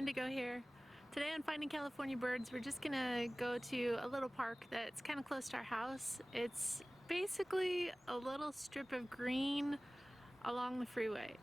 Indigo here. Today on Finding California Birds, we're just gonna go to a little park that's kind of close to our house. It's basically a little strip of green along the freeway.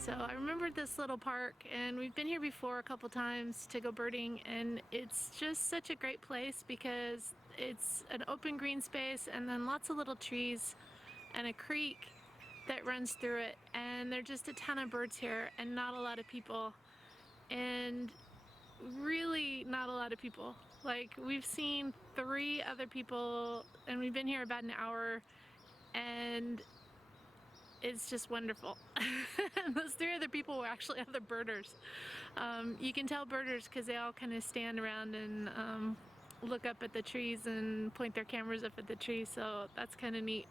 So I remembered this little park, and we've been here before a couple times to go birding, and it's just such a great place because It's an open green space and then lots of little trees and a creek that runs through it, and there are just a ton of birds here and not a lot of people, and really not a lot of people. Like, we've seen 3 other people and we've been here about an hour, and it's just wonderful. Those 3 other people were actually other birders. You can tell birders because they all kind of stand around and look up at the trees and point their cameras up at the trees, so that's kind of neat.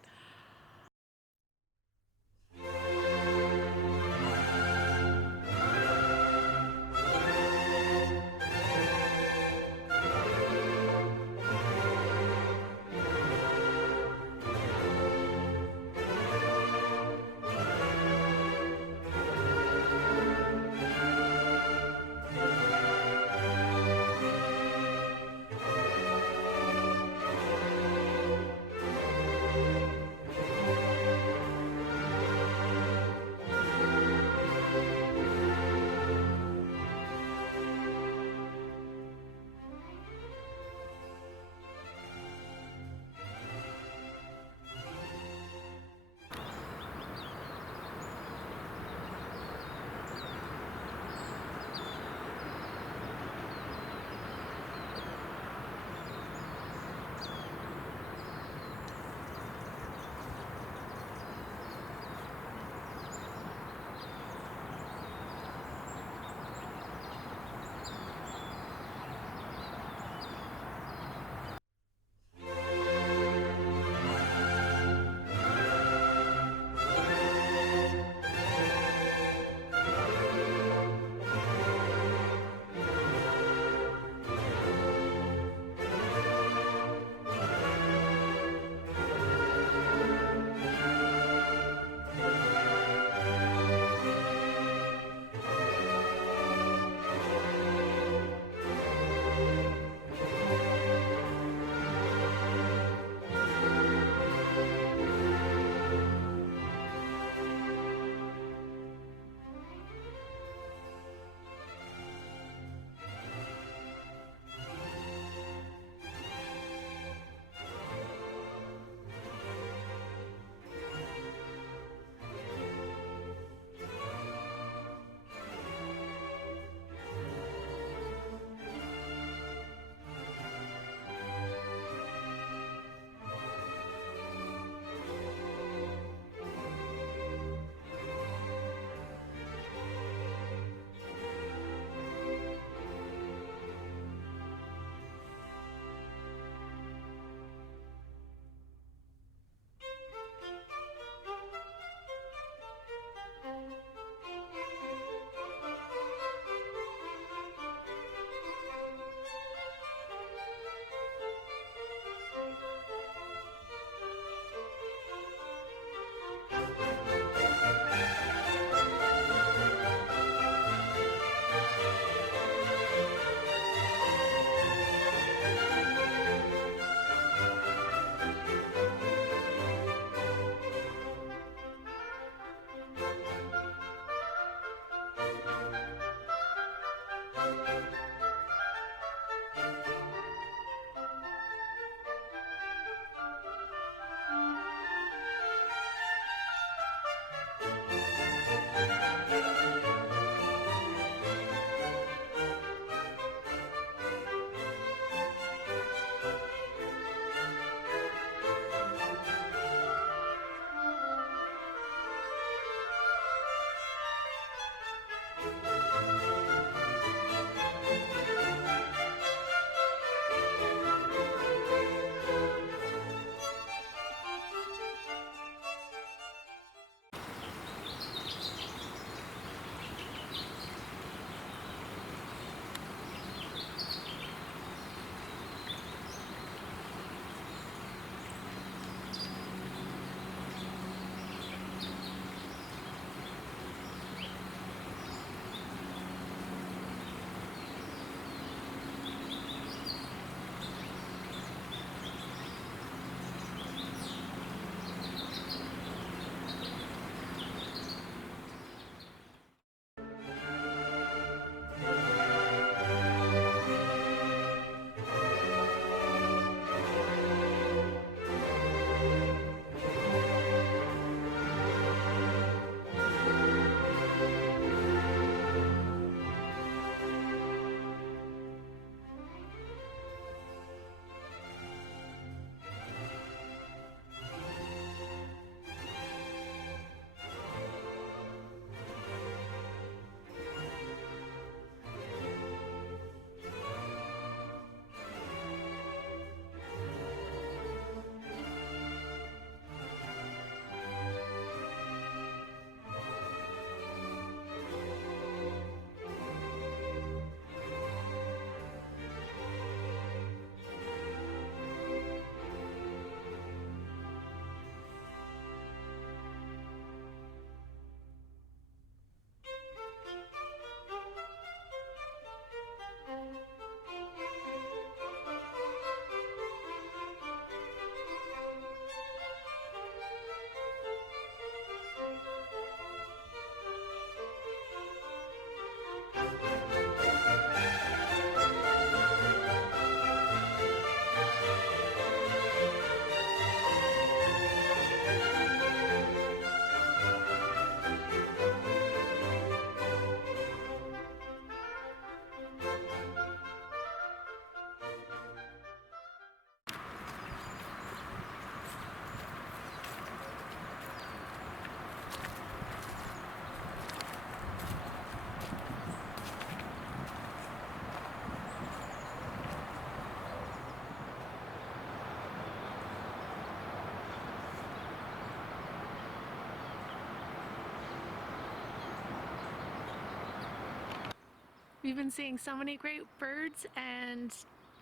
We've been seeing so many great birds and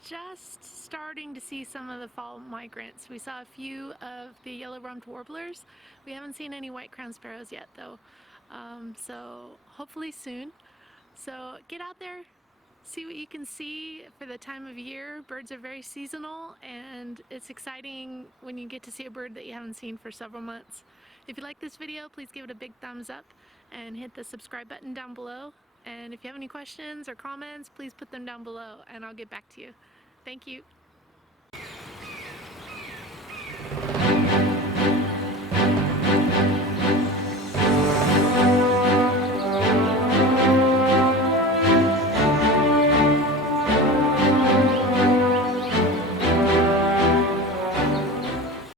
just starting to see some of the fall migrants. We saw a few of the yellow-rumped warblers. We haven't seen any white-crowned sparrows yet though, so hopefully soon. So get out there, see what you can see for the time of year. Birds are very seasonal and it's exciting when you get to see a bird that you haven't seen for several months. If you like this video, please give it a big thumbs up and hit the subscribe button down below. And if you have any questions or comments, please put them down below and I'll get back to you. Thank you.